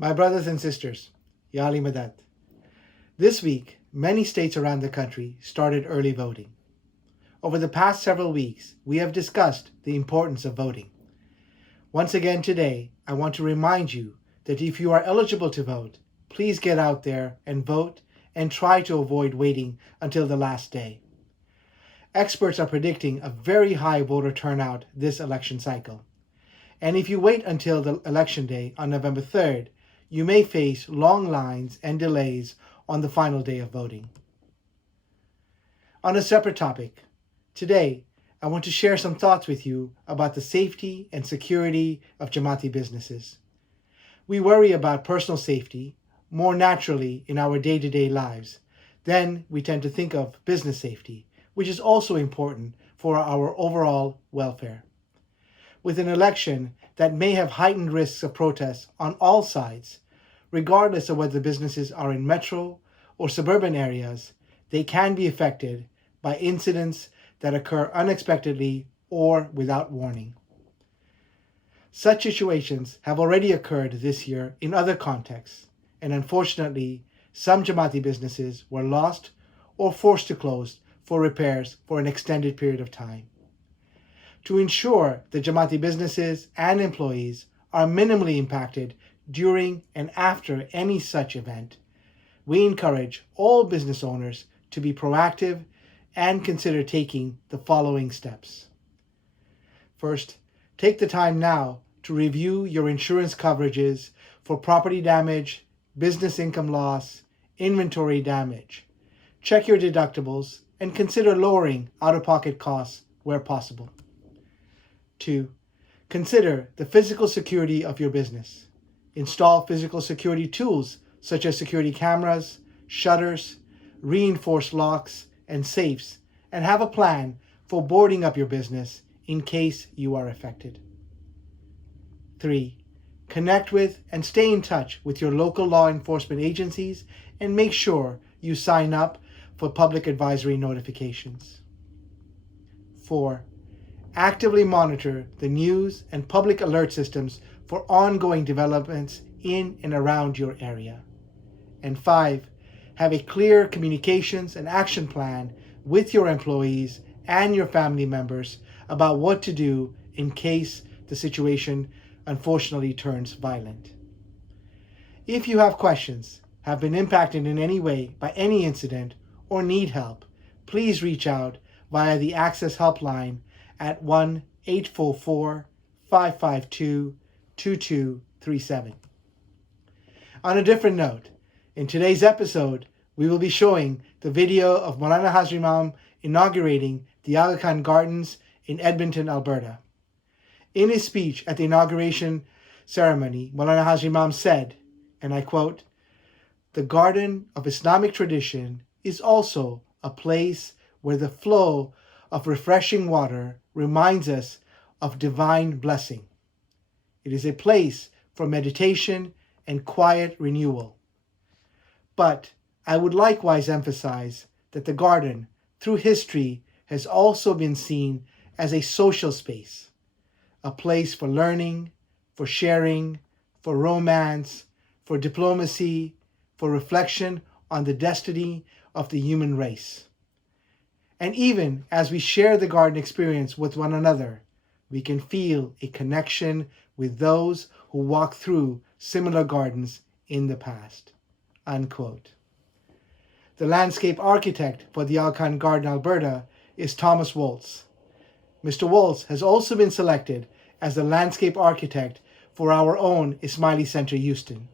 My brothers and sisters, Yali Madat. This week, many states around the country started early voting. Over the past several weeks, we have discussed the importance of voting. Once again today, I want to remind you that if you are eligible to vote, please get out there and vote and try to avoid waiting until the last day. Experts are predicting a very high voter turnout this election cycle. And if you wait until the election day on November 3rd, you may face long lines and delays on the final day of voting. On a separate topic, today I want to share some thoughts with you about the safety and security of Jamaati businesses. We worry about personal safety more naturally in our day-to-day lives. Then we tend to think of business safety, which is also important for our overall welfare. With an election that may have heightened risks of protests on all sides, regardless of whether businesses are in metro or suburban areas, they can be affected by incidents that occur unexpectedly or without warning. Such situations have already occurred this year in other contexts, and unfortunately, some Jamaati businesses were lost or forced to close for repairs for an extended period of time. To ensure that Jamaati businesses and employees are minimally impacted during and after any such event, we encourage all business owners to be proactive and consider taking the following steps. First, take the time now to review your insurance coverages for property damage, business income loss, inventory damage. Check your deductibles and consider lowering out-of-pocket costs where possible. 2. Consider the physical security of your business. Install physical security tools such as security cameras, shutters, reinforced locks, and safes, and have a plan for boarding up your business in case you are affected. 3. Connect with and stay in touch with your local law enforcement agencies and make sure you sign up for public advisory notifications. 4. Actively monitor the news and public alert systems for ongoing developments in and around your area. And 5. Have a clear communications and action plan with your employees and your family members about what to do in case the situation unfortunately turns violent. If you have questions, have been impacted in any way by any incident, or need help, please reach out via the Access Helpline at 1-844-552-2237. On a different note, in today's episode, we will be showing the video of Maulana Hazrat Imam inaugurating the Aga Khan Gardens in Edmonton, Alberta. In his speech at the inauguration ceremony, Maulana Hazrat Imam said, and I quote, "The garden of Islamic tradition is also a place where the flow of refreshing water reminds us of divine blessing. It is a place for meditation and quiet renewal. But I would likewise emphasize that the garden, through history, has also been seen as a social space, a place for learning, for sharing, for romance, for diplomacy, for reflection on the destiny of the human race. And even as we share the garden experience with one another, we can feel a connection with those who walked through similar gardens in the past." Unquote. The landscape architect for the Aga Khan Garden, Alberta, is Thomas Waltz. Mr. Waltz has also been selected as the landscape architect for our own Ismaili Center, Houston.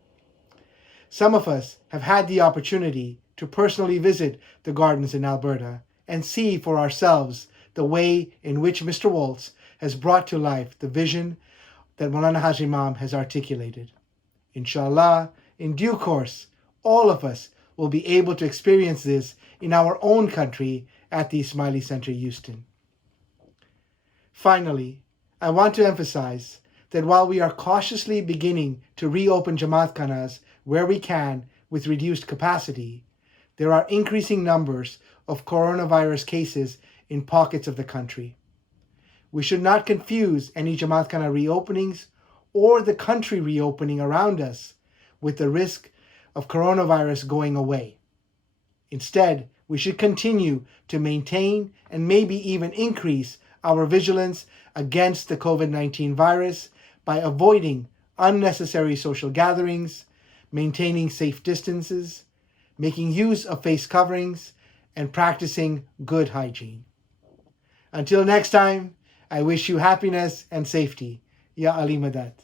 Some of us have had the opportunity to personally visit the gardens in Alberta and see for ourselves the way in which Mr. Waltz has brought to life the vision that Maulana Hazrat Imam has articulated. Inshallah, in due course, all of us will be able to experience this in our own country at the Ismaili Center, Houston. Finally, I want to emphasize that while we are cautiously beginning to reopen Jamaat Khanas where we can with reduced capacity, there are increasing numbers of coronavirus cases in pockets of the country. We should not confuse any Jamaat Khana reopenings or the country reopening around us with the risk of coronavirus going away. Instead, we should continue to maintain and maybe even increase our vigilance against the COVID-19 virus by avoiding unnecessary social gatherings, maintaining safe distances, making use of face coverings, and practicing good hygiene. Until next time, I wish you happiness and safety. Ya Ali Madat.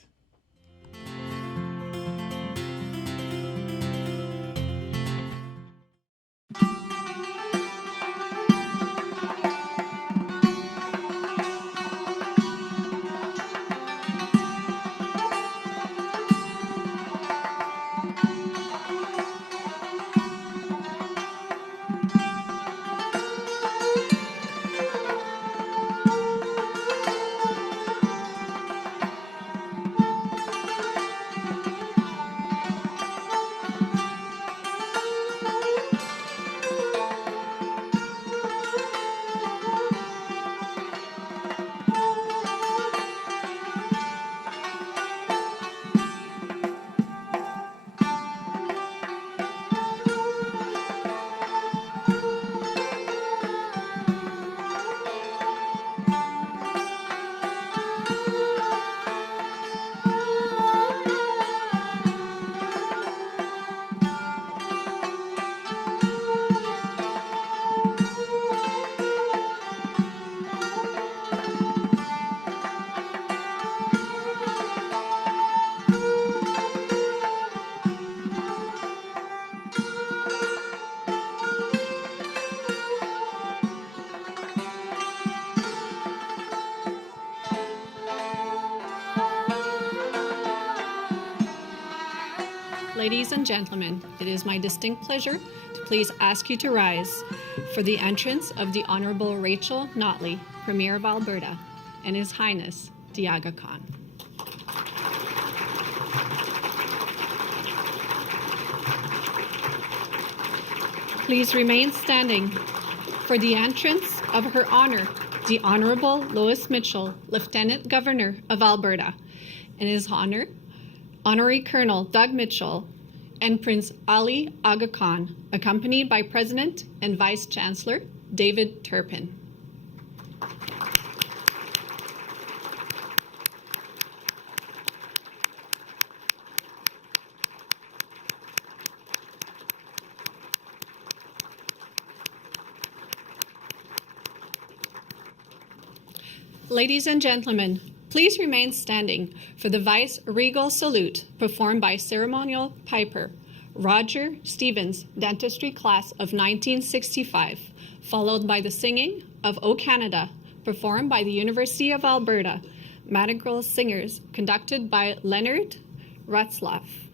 Ladies and gentlemen, it is my distinct pleasure to please ask you to rise for the entrance of the Honorable Rachel Notley, Premier of Alberta, and His Highness, the Aga Khan. Please remain standing for the entrance of Her Honor, the Honorable Lois Mitchell, Lieutenant Governor of Alberta, and His Honor, Honorary Colonel Doug Mitchell, and Prince Ali Aga Khan, accompanied by President and Vice Chancellor David Turpin. Ladies and gentlemen, please remain standing for the Vice Regal Salute performed by ceremonial piper Roger Stevens, Dentistry Class of 1965, followed by the singing of O Canada, performed by the University of Alberta, Madrigal Singers, conducted by Leonard Ratzlaff.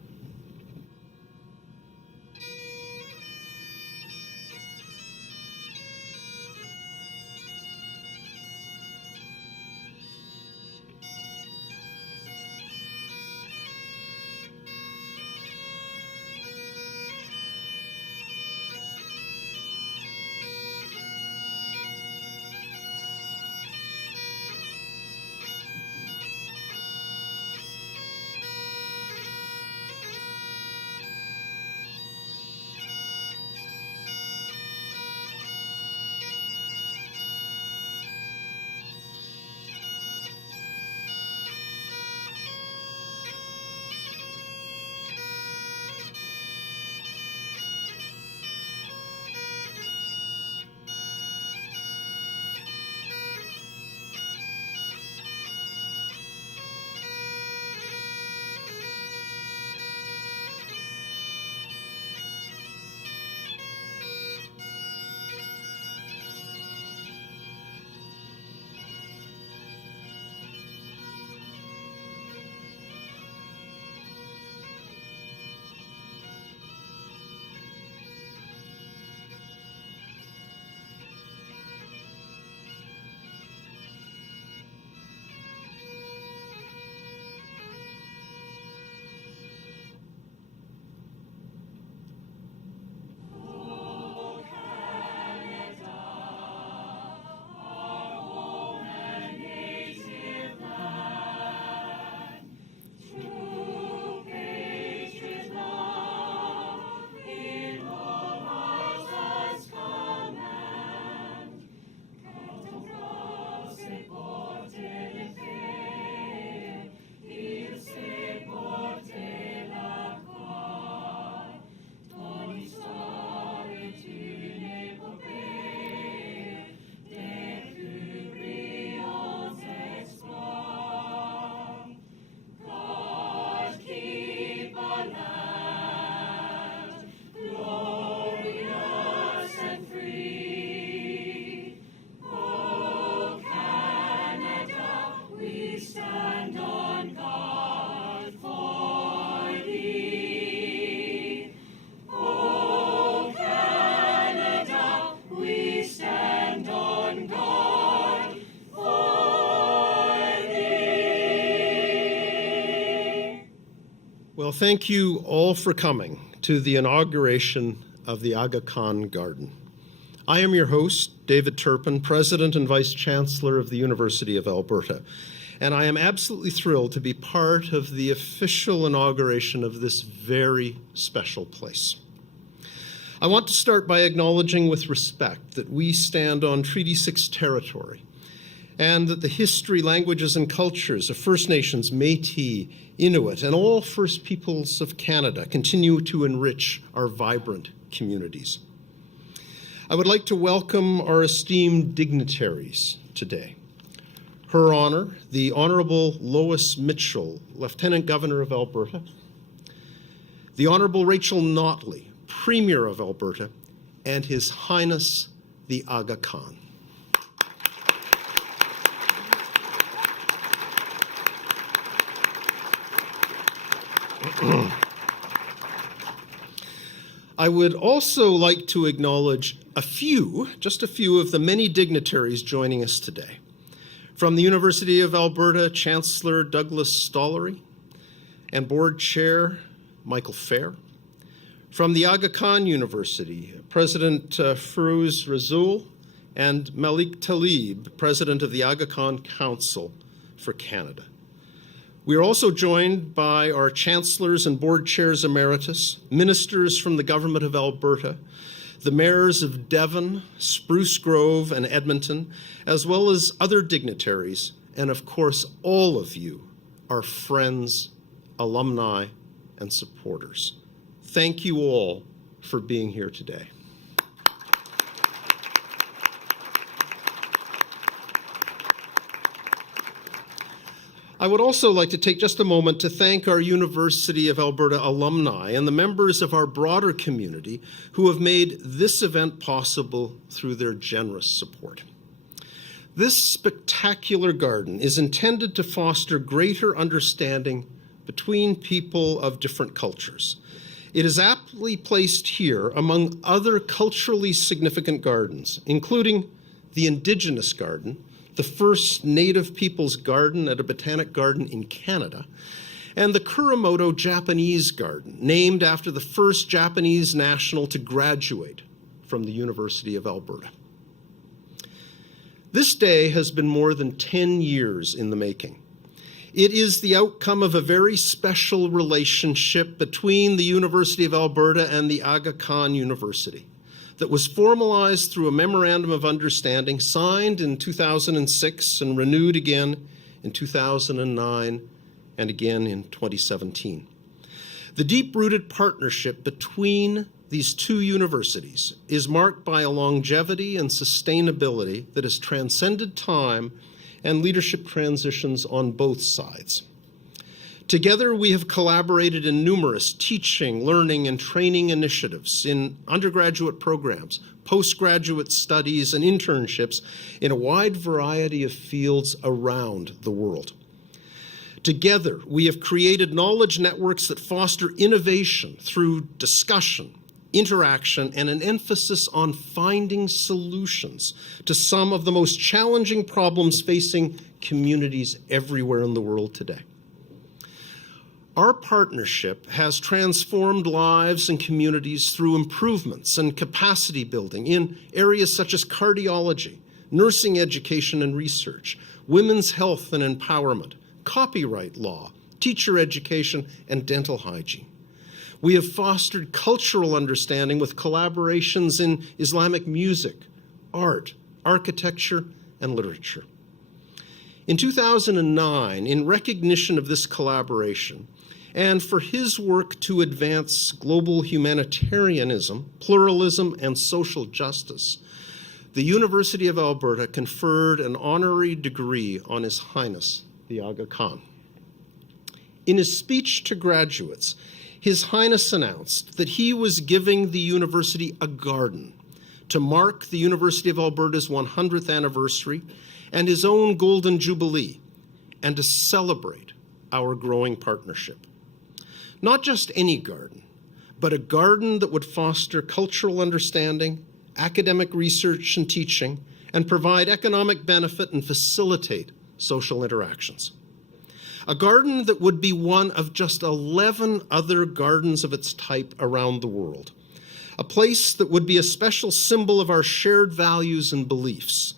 Well, thank you all for coming to the inauguration of the Aga Khan Garden. I am your host, David Turpin, President and Vice Chancellor of the University of Alberta, and I am absolutely thrilled to be part of the official inauguration of this very special place. I want to start by acknowledging with respect that we stand on Treaty 6 territory, and that the history, languages, and cultures of First Nations, Métis, Inuit, and all First Peoples of Canada continue to enrich our vibrant communities. I would like to welcome our esteemed dignitaries today. Her Honour, the Honourable Lois Mitchell, Lieutenant Governor of Alberta, the Honourable Rachel Notley, Premier of Alberta, and His Highness, the Aga Khan. I would also like to acknowledge just a few of the many dignitaries joining us today. From the University of Alberta, Chancellor Douglas Stollery and Board Chair Michael Fair. From the Aga Khan University, President Firouz Rasool and Malik Talib, President of the Aga Khan Council for Canada. We are also joined by our chancellors and board chairs emeritus, ministers from the Government of Alberta, the mayors of Devon, Spruce Grove, and Edmonton, as well as other dignitaries, and of course, all of you, our friends, alumni, and supporters. Thank you all for being here today. I would also like to take just a moment to thank our University of Alberta alumni and the members of our broader community who have made this event possible through their generous support. This spectacular garden is intended to foster greater understanding between people of different cultures. It is aptly placed here among other culturally significant gardens, including the Indigenous Garden, the first Native Peoples Garden at a botanic garden in Canada, and the Kuramoto Japanese Garden, named after the first Japanese national to graduate from the University of Alberta. This day has been more than 10 years in the making. It is the outcome of a very special relationship between the University of Alberta and the Aga Khan University that was formalized through a Memorandum of Understanding signed in 2006 and renewed again in 2009 and again in 2017. The deep-rooted partnership between these two universities is marked by a longevity and sustainability that has transcended time and leadership transitions on both sides. Together, we have collaborated in numerous teaching, learning, and training initiatives in undergraduate programs, postgraduate studies, and internships in a wide variety of fields around the world. Together, we have created knowledge networks that foster innovation through discussion, interaction, and an emphasis on finding solutions to some of the most challenging problems facing communities everywhere in the world today. Our partnership has transformed lives and communities through improvements and capacity building in areas such as cardiology, nursing education and research, women's health and empowerment, copyright law, teacher education, and dental hygiene. We have fostered cultural understanding with collaborations in Islamic music, art, architecture, and literature. In 2009, in recognition of this collaboration, and for his work to advance global humanitarianism, pluralism, and social justice, the University of Alberta conferred an honorary degree on His Highness, the Aga Khan. In his speech to graduates, His Highness announced that he was giving the university a garden to mark the University of Alberta's 100th anniversary and his own Golden Jubilee, and to celebrate our growing partnership. Not just any garden, but a garden that would foster cultural understanding, academic research and teaching, and provide economic benefit and facilitate social interactions. a garden that would be one of just 11 other gardens of its type around the world, a place that would be a special symbol of our shared values and beliefs,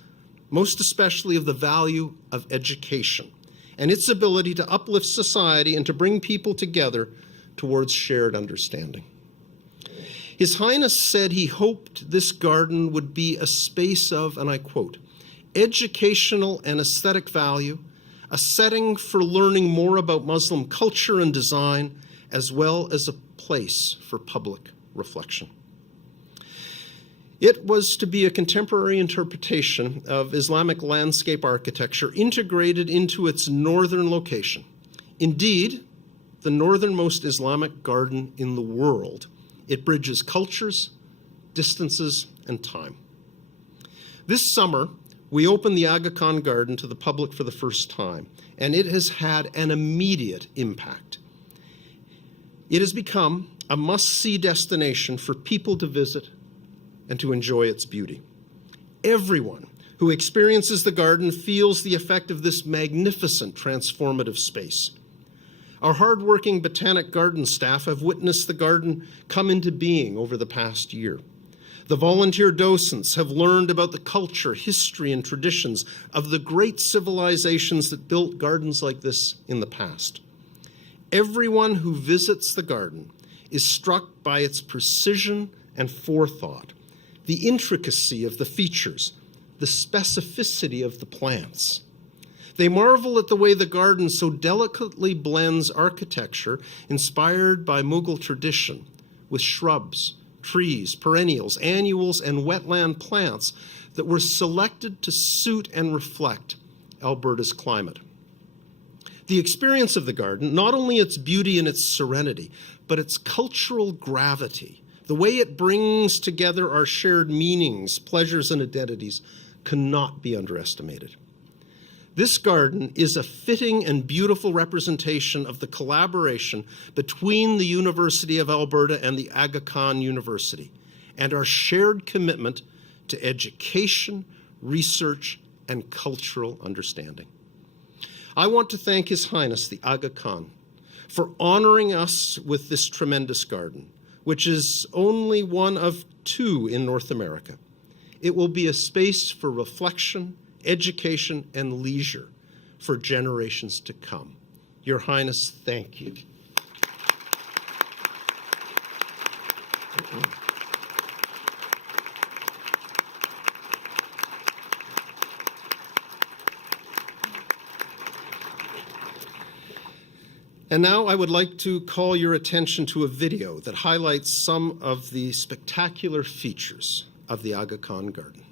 most especially of the value of education and its ability to uplift society and to bring people together towards shared understanding. His Highness said he hoped this garden would be a space of, and I quote, educational and aesthetic value, a setting for learning more about Muslim culture and design, as well as a place for public reflection. It was to be a contemporary interpretation of Islamic landscape architecture integrated into its northern location. Indeed, the northernmost Islamic garden in the world. It bridges cultures, distances, and time. This summer, we opened the Aga Khan Garden to the public for the first time, and it has had an immediate impact. It has become a must-see destination for people to visit and to enjoy its beauty. Everyone who experiences the garden feels the effect of this magnificent transformative space. Our hardworking botanic garden staff have witnessed the garden come into being over the past year. The volunteer docents have learned about the culture, history, and traditions of the great civilizations that built gardens like this in the past. Everyone who visits the garden is struck by its precision and forethought, the intricacy of the features, the specificity of the plants. They marvel at the way the garden so delicately blends architecture inspired by Mughal tradition with shrubs, trees, perennials, annuals, and wetland plants that were selected to suit and reflect Alberta's climate. The experience of the garden, not only its beauty and its serenity, but its cultural gravity, the way it brings together our shared meanings, pleasures, and identities, cannot be underestimated. This garden is a fitting and beautiful representation of the collaboration between the University of Alberta and the Aga Khan University, and our shared commitment to education, research, and cultural understanding. I want to thank His Highness, the Aga Khan, for honoring us with this tremendous garden, which is only one of 2 in North America. It will be a space for reflection, education, and leisure for generations to come. Your Highness, thank you. And now I would like to call your attention to a video that highlights some of the spectacular features of the Aga Khan Garden.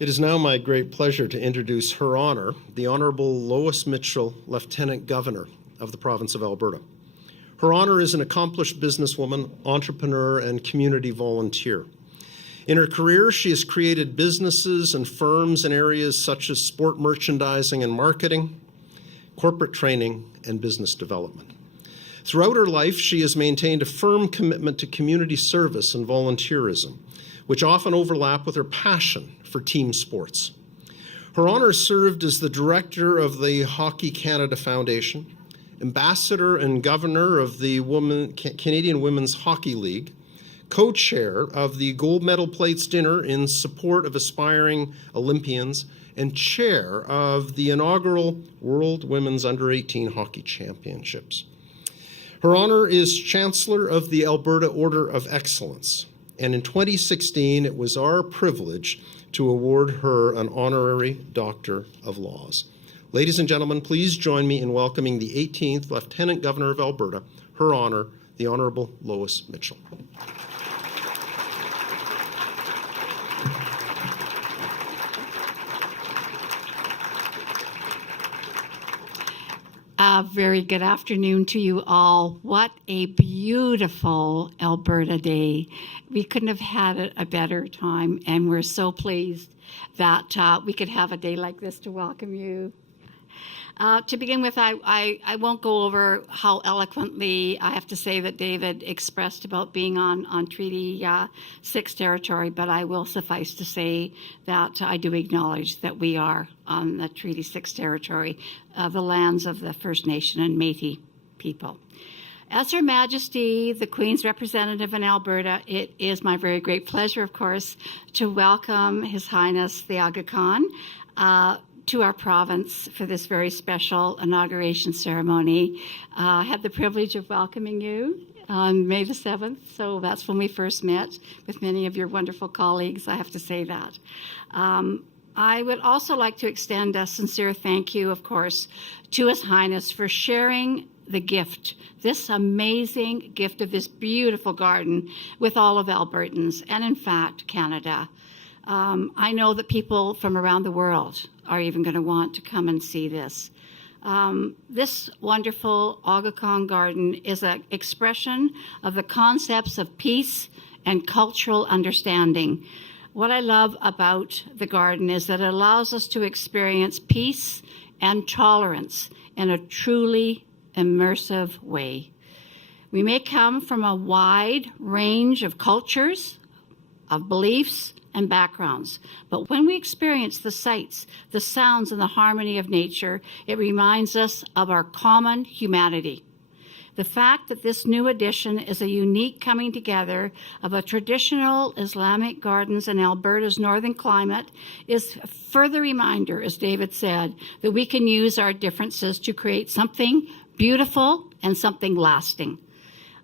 It is now my great pleasure to introduce Her Honor, the Honorable Lois Mitchell, Lieutenant Governor of the Province of Alberta. Her Honor is an accomplished businesswoman, entrepreneur, and community volunteer. In her career, she has created businesses and firms in areas such as sport merchandising and marketing, corporate training, and business development. Throughout her life, she has maintained a firm commitment to community service and volunteerism, which often overlap with her passion for team sports. Her Honor served as the director of the Hockey Canada Foundation, ambassador and governor of the Canadian Women's Hockey League, co-chair of the Gold Medal Plates Dinner in support of aspiring Olympians, and chair of the inaugural World Women's Under-18 Hockey Championships. Her Honor is Chancellor of the Alberta Order of Excellence, and in 2016 it was our privilege to award her an honorary Doctor of Laws. Ladies and gentlemen, please join me in welcoming the 18th Lieutenant Governor of Alberta, Her Honor, the Honorable Lois Mitchell. Very good afternoon to you all. What a beautiful Alberta day. We couldn't have had a better time, and we're so pleased that we could have a day like this to welcome you. To begin with, I won't go over how eloquently I have to say that David expressed about being on Treaty 6 territory, but I will suffice to say that I do acknowledge that we are on the Treaty 6 territory, the lands of the First Nation and Métis people. As Her Majesty, the Queen's representative in Alberta, it is my very great pleasure, of course, to welcome His Highness the Aga Khan to our province for this very special inauguration ceremony. I had the privilege of welcoming you on May the 7th, so that's when we first met with many of your wonderful colleagues, I have to say that. I would also like to extend a sincere thank you, of course, to His Highness for sharing the gift, this amazing gift of this beautiful garden with all of Albertans and, in fact, Canada. I know that people from around the world are even going to want to come and see this. This wonderful Aga Khan Garden is an expression of the concepts of peace and cultural understanding. What I love about the garden is that it allows us to experience peace and tolerance in a truly immersive way. We may come from a wide range of cultures, of beliefs, and backgrounds. But when we experience the sights, the sounds, and the harmony of nature, it reminds us of our common humanity. The fact that this new addition is a unique coming together of a traditional Islamic gardens in Alberta's northern climate is a further reminder, as David said, that we can use our differences to create something beautiful and something lasting.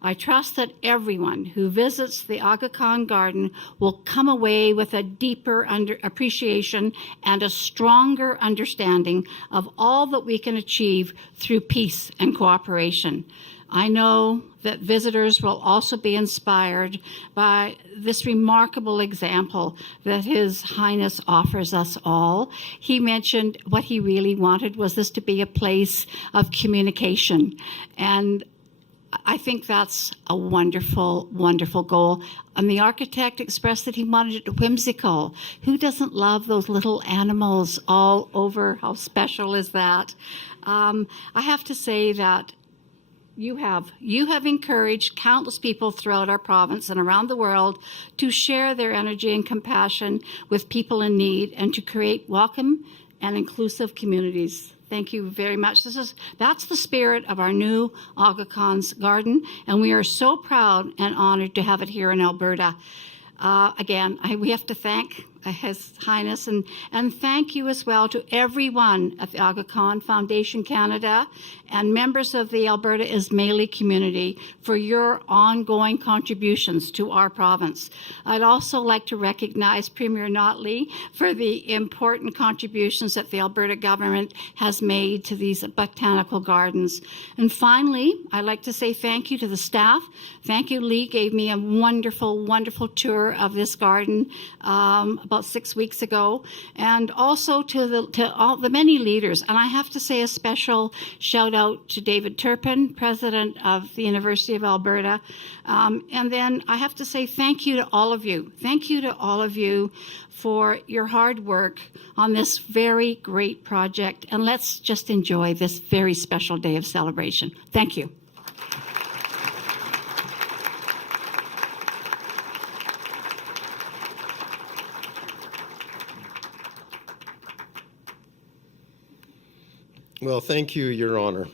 I trust that everyone who visits the Aga Khan Garden will come away with a deeper appreciation and a stronger understanding of all that we can achieve through peace and cooperation. I know that visitors will also be inspired by this remarkable example that His Highness offers us all. He mentioned what he really wanted was this to be a place of communication, and I think that's a wonderful, wonderful goal. And the architect expressed that he wanted it whimsical. Who doesn't love those little animals all over? How special is that? I have to say that you have encouraged countless people throughout our province and around the world to share their energy and compassion with people in need and to create welcome and inclusive communities. Thank you very much. That's the spirit of our new Aga Khan's Garden, and we are so proud and honored to have it here in Alberta. Again, we have to thank His Highness and thank you as well to everyone at the Aga Khan Foundation Canada and members of the Alberta Ismaili community for your ongoing contributions to our province. I'd also like to recognize Premier Notley for the important contributions that the Alberta government has made to these botanical gardens. And finally, I'd like to say thank you to the staff. Thank you, Lee gave me a wonderful, wonderful tour of this garden about 6 weeks ago, and also to all the many leaders. And I have to say a special shout out to David Turpin, president of the University of Alberta. And then I have to say thank you to all of you. Thank you to all of you for your hard work on this very great project. And let's just enjoy this very special day of celebration. Thank you. Well, thank you, Your Honor.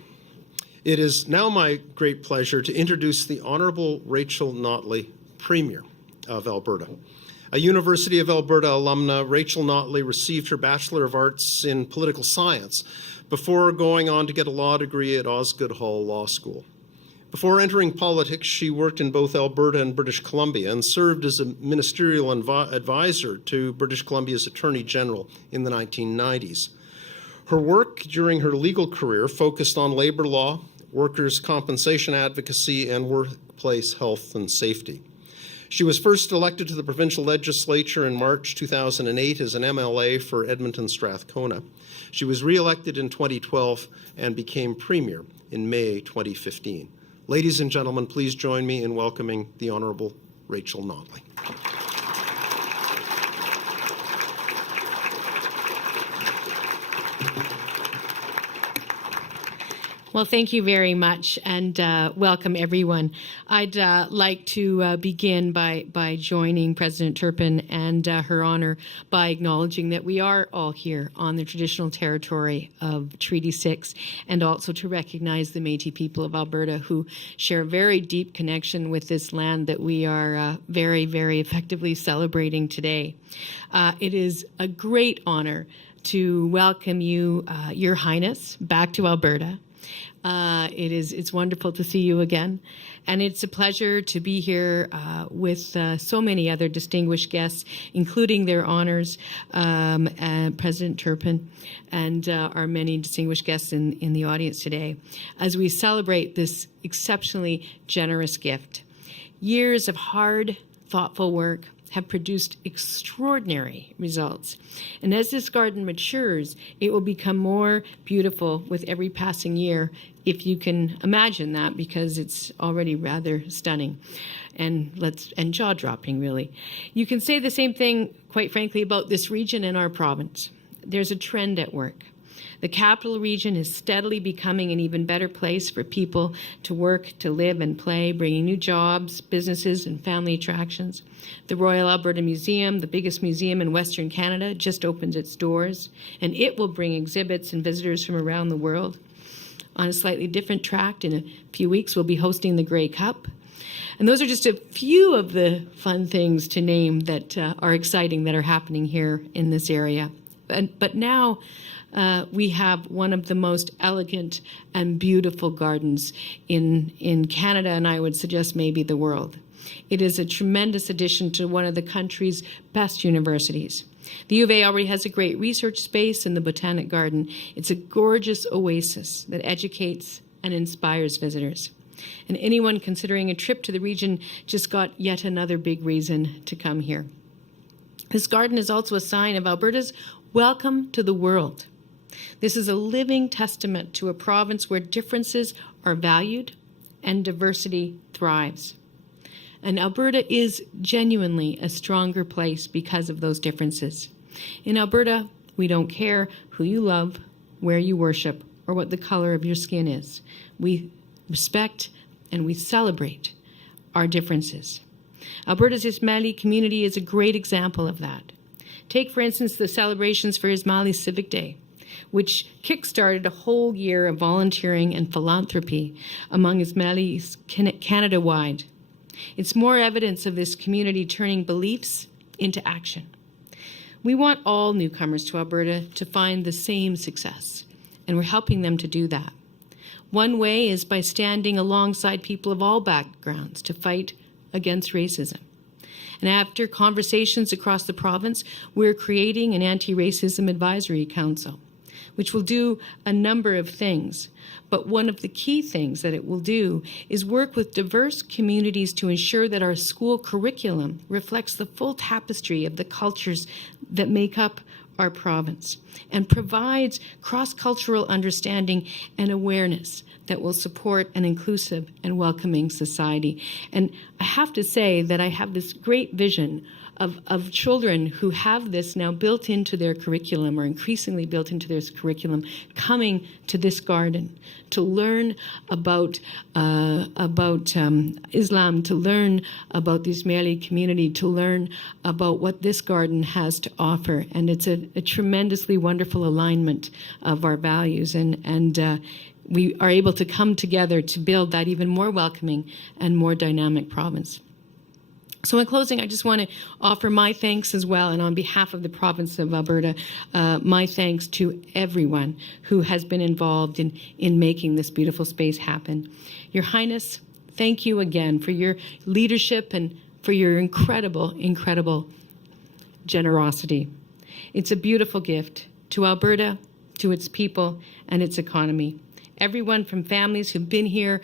It is now my great pleasure to introduce the Honorable Rachel Notley, Premier of Alberta. A University of Alberta alumna, Rachel Notley received her Bachelor of Arts in Political Science before going on to get a law degree at Osgoode Hall Law School. Before entering politics, she worked in both Alberta and British Columbia and served as a ministerial advisor to British Columbia's Attorney General in the 1990s. Her work during her legal career focused on labor law, workers' compensation advocacy, and workplace health and safety. She was first elected to the provincial legislature in March 2008 as an MLA for Edmonton Strathcona. She was re-elected in 2012 and became Premier in May 2015. Ladies and gentlemen, please join me in welcoming the Honourable Rachel Notley. Well, thank you very much, and welcome everyone. I'd like to begin by joining President Turpin and Her Honour by acknowledging that we are all here on the traditional territory of Treaty 6, and also to recognize the Métis people of Alberta who share a very deep connection with this land that we are very, very effectively celebrating today. It is a great honour to welcome you, Your Highness, back to Alberta. It's wonderful to see you again, and it's a pleasure to be here with so many other distinguished guests, including their honors, President Turpin, and our many distinguished guests in the audience today, as we celebrate this exceptionally generous gift. Years of hard, thoughtful work have produced extraordinary results. And as this garden matures, it will become more beautiful with every passing year, if you can imagine that, because it's already rather stunning and jaw-dropping, really. You can say the same thing, quite frankly, about this region and our province. There's a trend at work. The capital region is steadily becoming an even better place for people to work, to live and play, bringing new jobs, businesses, and family attractions. The Royal Alberta Museum, the biggest museum in Western Canada, just opened its doors, and it will bring exhibits and visitors from around the world. On a slightly different track, in a few weeks, we'll be hosting the Grey Cup. And those are just a few of the fun things to name that are exciting that are happening here in this area. But now, we have one of the most elegant and beautiful gardens in Canada, and I would suggest maybe the world. It is a tremendous addition to one of the country's best universities. The U of A already has a great research space in the Botanic Garden. It's a gorgeous oasis that educates and inspires visitors. And anyone considering a trip to the region just got yet another big reason to come here. This garden is also a sign of Alberta's welcome to the world. This is a living testament to a province where differences are valued and diversity thrives. And Alberta is genuinely a stronger place because of those differences. In Alberta, we don't care who you love, where you worship, or what the color of your skin is. We respect and we celebrate our differences. Alberta's Ismaili community is a great example of that. Take, for instance, the celebrations for Ismaili Civic Day, which kick-started a whole year of volunteering and philanthropy among Ismailis Canada-wide. It's more evidence of this community turning beliefs into action. We want all newcomers to Alberta to find the same success, and we're helping them to do that. One way is by standing alongside people of all backgrounds to fight against racism. And after conversations across the province, we're creating an anti-racism advisory council. which will do a number of things. But one of the key things that it will do is work with diverse communities to ensure that our school curriculum reflects the full tapestry of the cultures that make up our province and provides cross-cultural understanding and awareness that will support an inclusive and welcoming society. And I have to say that I have this great vision of children who have this now built into their curriculum, or increasingly built into their curriculum, coming to this garden to learn about Islam, to learn about the Ismaili community, to learn about what this garden has to offer. And it's a tremendously wonderful alignment of our values, and we are able to come together to build that even more welcoming and more dynamic province. So in closing, I just want to offer my thanks as well, and on behalf of the province of Alberta, my thanks to everyone who has been involved in making this beautiful space happen. Your Highness, thank you again for your leadership and for your incredible, incredible generosity. It's a beautiful gift to Alberta, to its people, and its economy. Everyone from families who've been here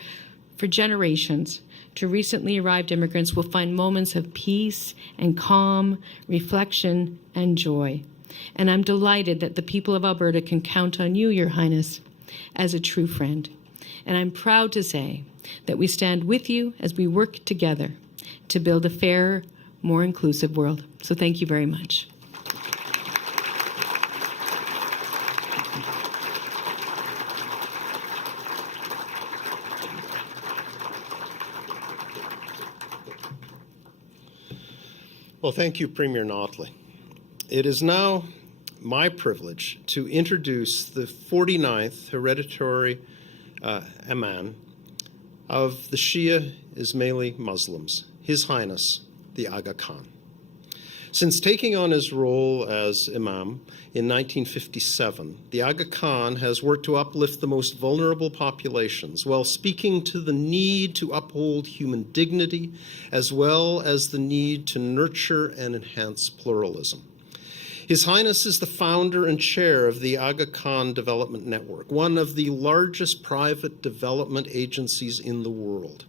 for generations to recently arrived immigrants will find moments of peace and calm, reflection and joy. And I'm delighted that the people of Alberta can count on you, Your Highness, as a true friend. And I'm proud to say that we stand with you as we work together to build a fairer, more inclusive world. So thank you very much. Well, thank you, Premier Notley. It is now my privilege to introduce the 49th hereditary Imam of the Shia Ismaili Muslims, His Highness, the Aga Khan. Since taking on his role as Imam in 1957, the Aga Khan has worked to uplift the most vulnerable populations while speaking to the need to uphold human dignity as well as the need to nurture and enhance pluralism. His Highness is the founder and chair of the Aga Khan Development Network, one of the largest private development agencies in the world.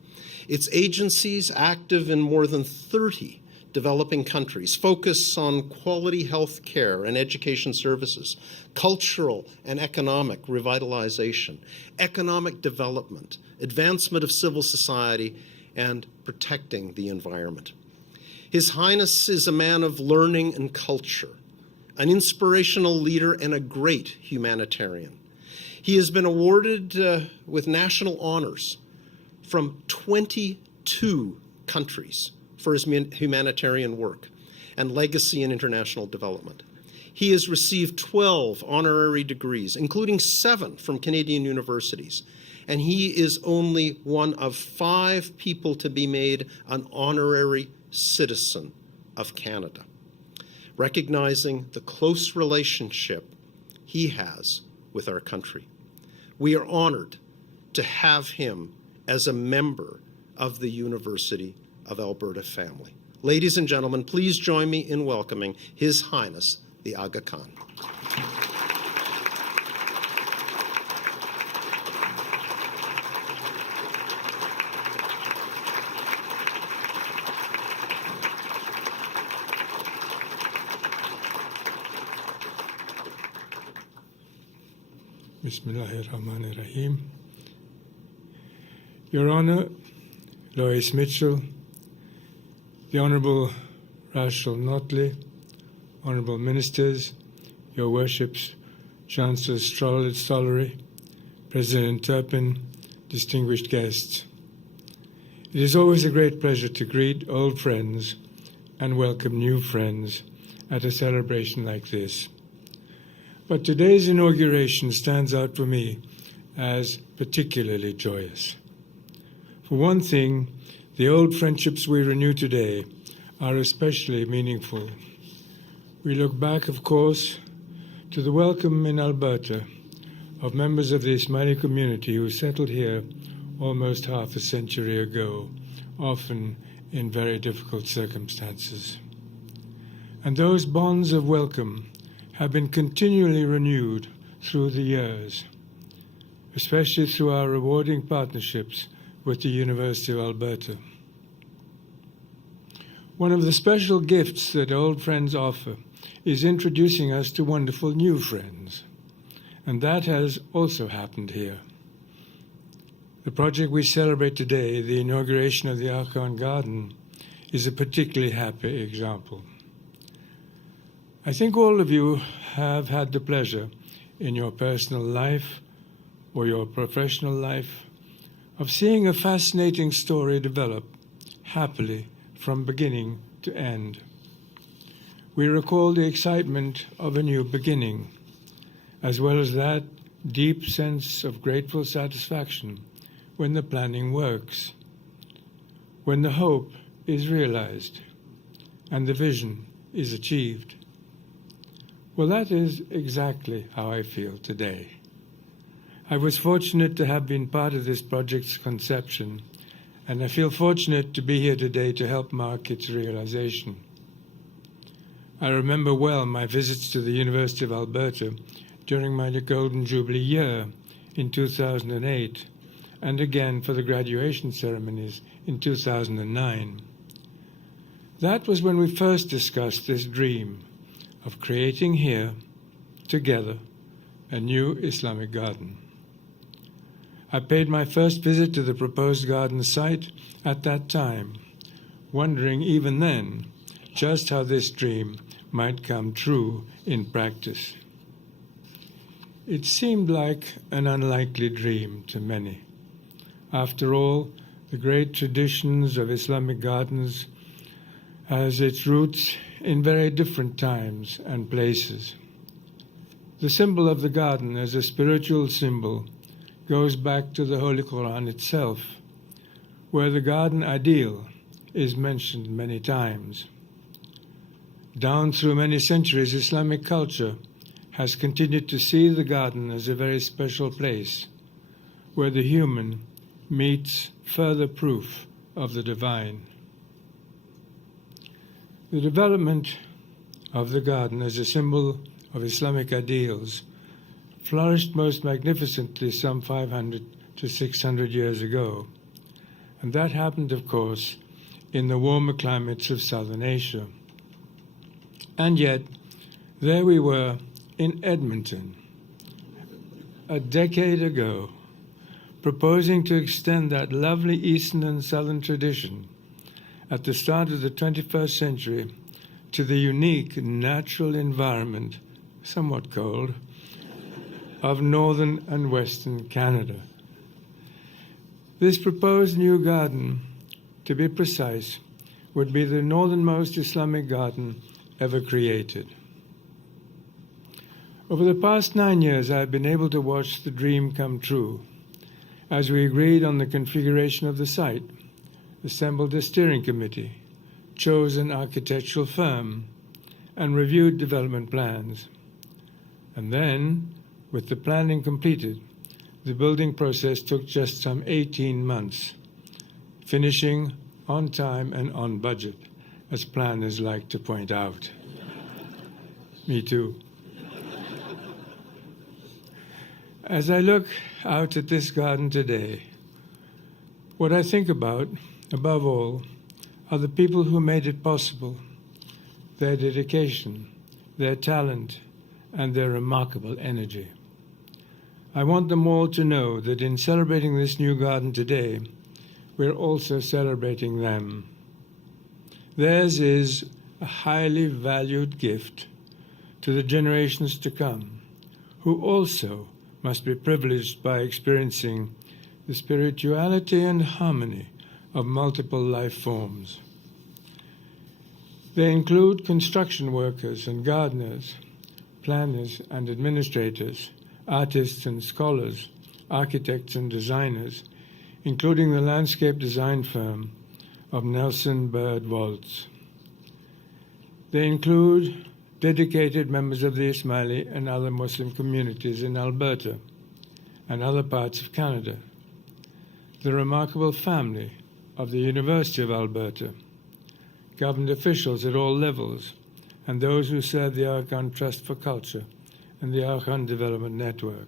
Its agencies, active in more than 30 developing countries, focus on quality health care and education services, cultural and economic revitalization, economic development, advancement of civil society, and protecting the environment. His Highness is a man of learning and culture, an inspirational leader and a great humanitarian. He has been awarded with national honors from 22 countries for his humanitarian work and legacy in international development. He has received 12 honorary degrees, including 7 from Canadian universities, and he is only one of 5 people to be made an honorary citizen of Canada, recognizing the close relationship he has with our country. We are honored to have him as a member of the University of Alberta family. Ladies and gentlemen, please join me in welcoming His Highness, the Aga Khan. Bismillahirrahmanirrahim. Your Honor, Lois Mitchell, the Honourable Rachel Notley, Honourable Ministers, Your Worships, Chancellor Stollery, President Turpin, distinguished guests. It is always a great pleasure to greet old friends and welcome new friends at a celebration like this. But today's inauguration stands out for me as particularly joyous. For one thing, the old friendships we renew today are especially meaningful. We look back, of course, to the welcome in Alberta of members of the Ismaili community who settled here almost half a century ago, often in very difficult circumstances. And those bonds of welcome have been continually renewed through the years, especially through our rewarding partnerships with the University of Alberta. One of the special gifts that old friends offer is introducing us to wonderful new friends, and that has also happened here. The project we celebrate today, the inauguration of the Aga Khan Garden, is a particularly happy example. I think all of you have had the pleasure in your personal life or your professional life of seeing a fascinating story develop happily from beginning to end. We recall the excitement of a new beginning, as well as that deep sense of grateful satisfaction when the planning works, when the hope is realized and the vision is achieved. Well, that is exactly how I feel today. I was fortunate to have been part of this project's conception, and I feel fortunate to be here today to help mark its realization. I remember well my visits to the University of Alberta during my Golden Jubilee year in 2008, and again for the graduation ceremonies in 2009. That was when we first discussed this dream of creating here, together, a new Islamic garden. I paid my first visit to the proposed garden site at that time, wondering even then just how this dream might come true in practice. It seemed like an unlikely dream to many. After all, the great traditions of Islamic gardens has its roots in very different times and places. The symbol of the garden as a spiritual symbol goes back to the Holy Quran itself, where the garden ideal is mentioned many times. Down through many centuries, Islamic culture has continued to see the garden as a very special place where the human meets further proof of the divine. The development of the garden as a symbol of Islamic ideals flourished most magnificently some 500 to 600 years ago. And that happened, of course, in the warmer climates of Southern Asia. And yet, there we were in Edmonton, a decade ago, proposing to extend that lovely Eastern and Southern tradition at the start of the 21st century to the unique natural environment, somewhat cold, of northern and western Canada. This proposed new garden, to be precise, would be the northernmost Islamic garden ever created. Over the past 9 years, I've been able to watch the dream come true as we agreed on the configuration of the site, assembled a steering committee, chose an architectural firm, and reviewed development plans. And then, with the planning completed, the building process took just some 18 months, finishing on time and on budget, as planners like to point out. Me too. As I look out at this garden today, what I think about, above all, are the people who made it possible, their dedication, their talent, and their remarkable energy. I want them all to know that in celebrating this new garden today, we're also celebrating them. Theirs is a highly valued gift to the generations to come, who also must be privileged by experiencing the spirituality and harmony of multiple life forms. They include construction workers and gardeners, planners and administrators, artists and scholars, architects and designers, including the landscape design firm of Nelson Bird Waltz. They include dedicated members of the Ismaili and other Muslim communities in Alberta and other parts of Canada, the remarkable family of the University of Alberta, government officials at all levels, and those who serve the Aga Khan Trust for Culture and the Aga Khan Development Network.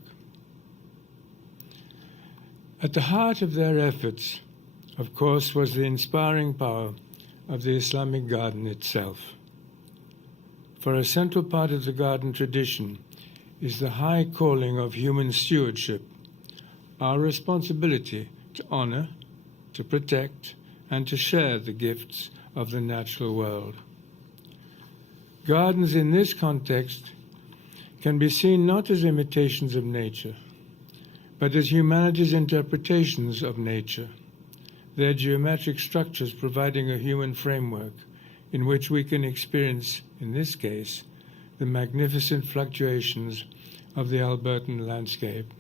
At the heart of their efforts, of course, was the inspiring power of the Islamic garden itself. For a central part of the garden tradition is the high calling of human stewardship, our responsibility to honor, to protect, and to share the gifts of the natural world. Gardens in this context can be seen not as imitations of nature, but as humanity's interpretations of nature, their geometric structures providing a human framework in which we can experience, in this case, the magnificent fluctuations of the Albertan landscape.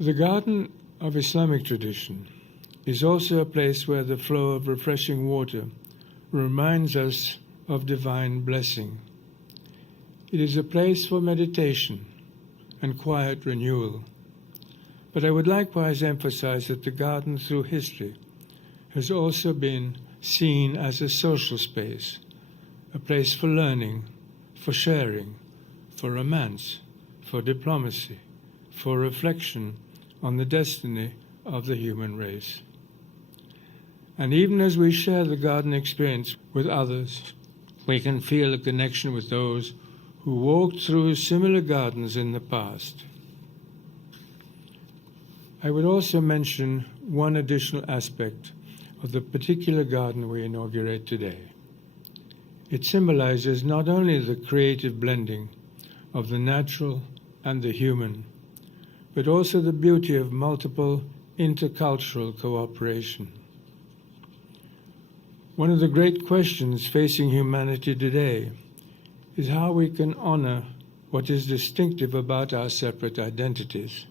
The garden of Islamic tradition is also a place where the flow of refreshing water reminds us of divine blessing. It is a place for meditation and quiet renewal. But I would likewise emphasize that the garden through history has also been seen as a social space, a place for learning, for sharing, for romance, for diplomacy, for reflection on the destiny of the human race. And even as we share the garden experience with others, we can feel a connection with those who walked through similar gardens in the past. I would also mention one additional aspect of the particular garden we inaugurate today. It symbolizes not only the creative blending of the natural and the human, but also the beauty of multiple intercultural cooperation. One of the great questions facing humanity today is how we can honor what is distinctive about our separate identities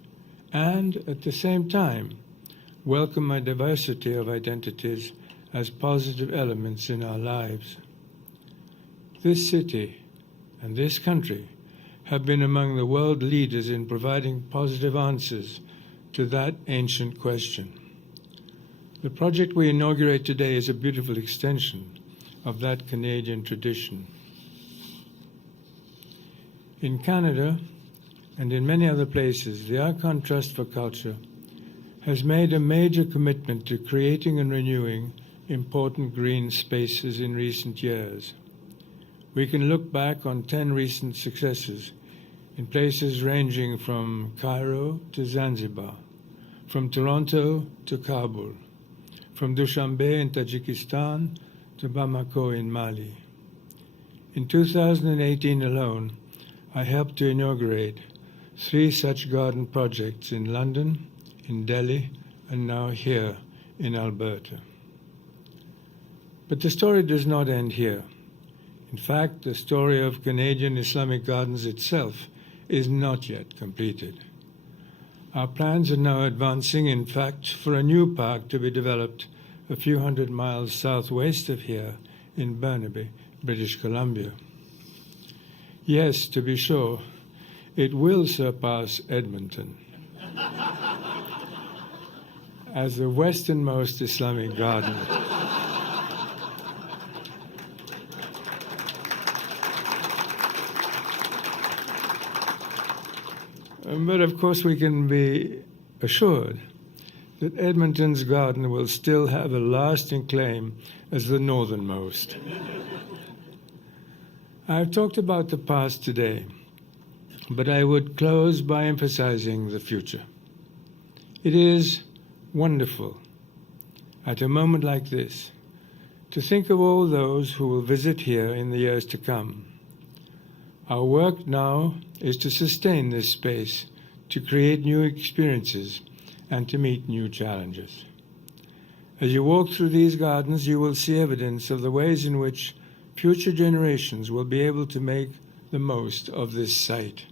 and, at the same time, welcome a diversity of identities as positive elements in our lives. This city and this country have been among the world leaders in providing positive answers to that ancient question. The project we inaugurate today is a beautiful extension of that Canadian tradition. In Canada and in many other places, the Aga Khan Trust for Culture has made a major commitment to creating and renewing important green spaces in recent years. We can look back on 10 recent successes in places ranging from Cairo to Zanzibar, from Toronto to Kabul, from Dushanbe in Tajikistan to Bamako in Mali. In 2018 alone, I helped to inaugurate 3 such garden projects in London, in Delhi, and now here in Alberta. But the story does not end here. In fact, the story of Canadian Islamic Gardens itself is not yet completed. Our plans are now advancing, in fact, for a new park to be developed a few hundred miles southwest of here in Burnaby, British Columbia. Yes, to be sure, it will surpass Edmonton as the westernmost Islamic garden. But of course we can be assured that Edmonton's garden will still have a lasting claim as the northernmost. I've talked about the past today, but I would close by emphasizing the future. It is wonderful, at a moment like this, to think of all those who will visit here in the years to come. Our work now is to sustain this space, to create new experiences, and to meet new challenges. As you walk through these gardens, you will see evidence of the ways in which future generations will be able to make the most of this site.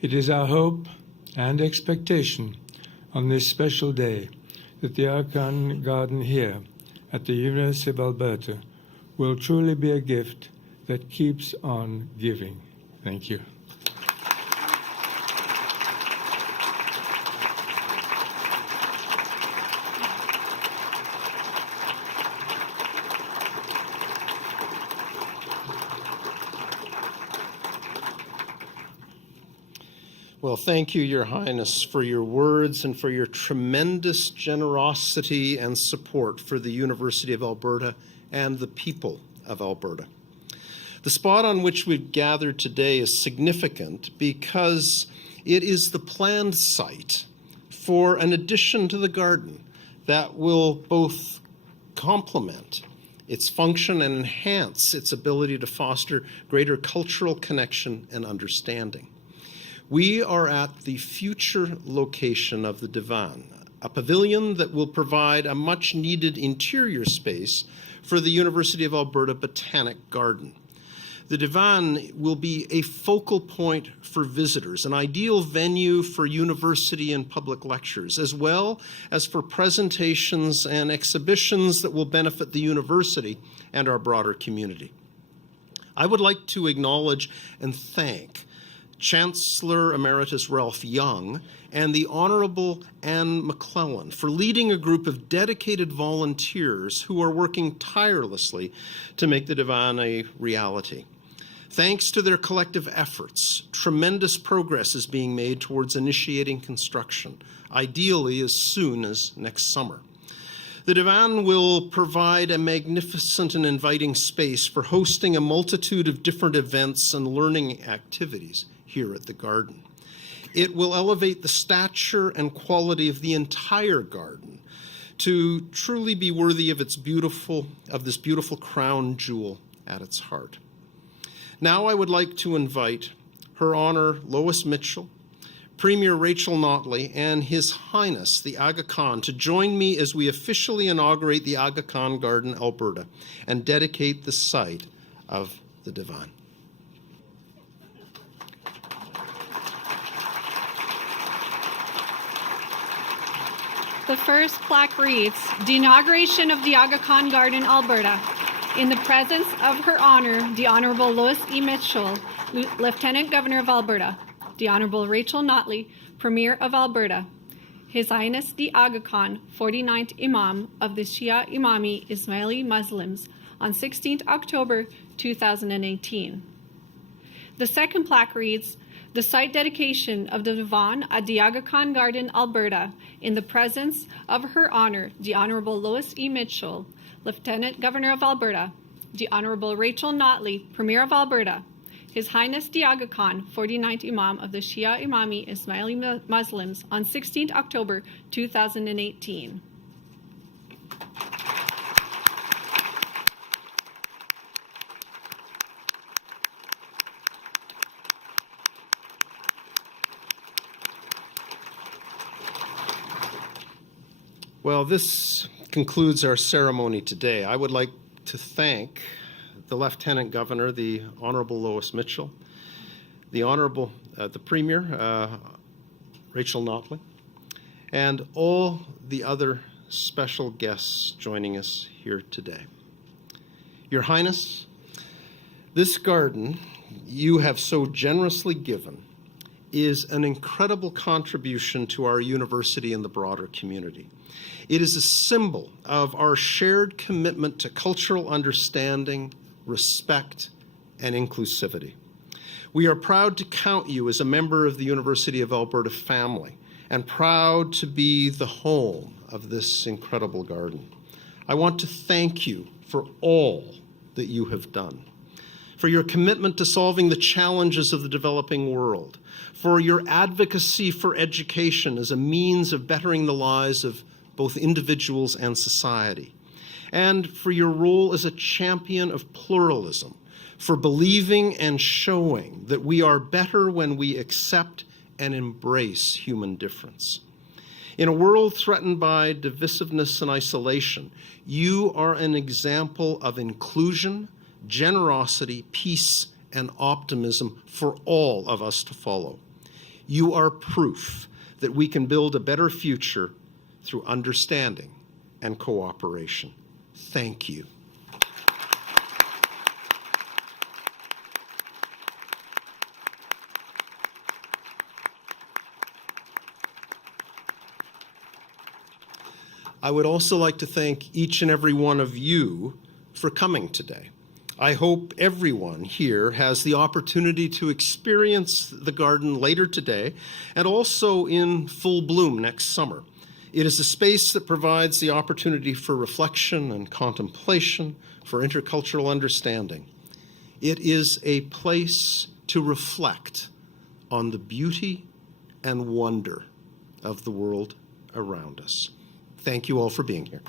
It is our hope and expectation on this special day that the Aga Khan Garden here at the University of Alberta will truly be a gift that keeps on giving. Thank you. Well, thank you, Your Highness, for your words and for your tremendous generosity and support for the University of Alberta and the people of Alberta. The spot on which we've gathered today is significant because it is the planned site for an addition to the garden that will both complement its function and enhance its ability to foster greater cultural connection and understanding. We are at the future location of the Divan, a pavilion that will provide a much-needed interior space for the University of Alberta Botanic Garden. The Divan will be a focal point for visitors, an ideal venue for university and public lectures, as well as for presentations and exhibitions that will benefit the university and our broader community. I would like to acknowledge and thank Chancellor Emeritus Ralph Young and the Honourable Anne McClellan for leading a group of dedicated volunteers who are working tirelessly to make the Divan a reality. Thanks to their collective efforts, tremendous progress is being made towards initiating construction, ideally as soon as next summer. The Divan will provide a magnificent and inviting space for hosting a multitude of different events and learning activities here at the garden. It will elevate the stature and quality of the entire garden to truly be worthy of this beautiful crown jewel at its heart. Now I would like to invite Her Honor Lois Mitchell, Premier Rachel Notley, and His Highness the Aga Khan to join me as we officially inaugurate the Aga Khan Garden, Alberta, and dedicate the site of the Divan. The first plaque reads, "The inauguration of the Aga Khan Garden, Alberta, in the presence of Her Honor, the Honorable Lois E. Mitchell, Lieutenant Governor of Alberta, the Honorable Rachel Notley, Premier of Alberta, His Highness the Aga Khan, 49th Imam of the Shia Imami Ismaili Muslims, on 16th October 2018. The second plaque reads, "The site dedication of the Divan at the Aga Khan Garden, Alberta, in the presence of Her Honor, the Honorable Lois E. Mitchell, Lieutenant Governor of Alberta, the Honorable Rachel Notley, Premier of Alberta, His Highness the Aga Khan, 49th Imam of the Shia Imami Ismaili Muslims, on 16th October 2018. Well, this concludes our ceremony today. I would like to thank the Lieutenant Governor, the Honourable Lois Mitchell, the Premier, Rachel Notley, and all the other special guests joining us here today. Your Highness, this garden you have so generously given is an incredible contribution to our university and the broader community. It is a symbol of our shared commitment to cultural understanding, respect, and inclusivity. We are proud to count you as a member of the University of Alberta family and proud to be the home of this incredible garden. I want to thank you for all that you have done, for your commitment to solving the challenges of the developing world, for your advocacy for education as a means of bettering the lives of both individuals and society, and for your role as a champion of pluralism, for believing and showing that we are better when we accept and embrace human difference. In a world threatened by divisiveness and isolation, you are an example of inclusion, generosity, peace, and optimism for all of us to follow. You are proof that we can build a better future through understanding and cooperation. Thank you. I would also like to thank each and every one of you for coming today. I hope everyone here has the opportunity to experience the garden later today and also in full bloom next summer. It is a space that provides the opportunity for reflection and contemplation, for intercultural understanding. It is a place to reflect on the beauty and wonder of the world around us. Thank you all for being here.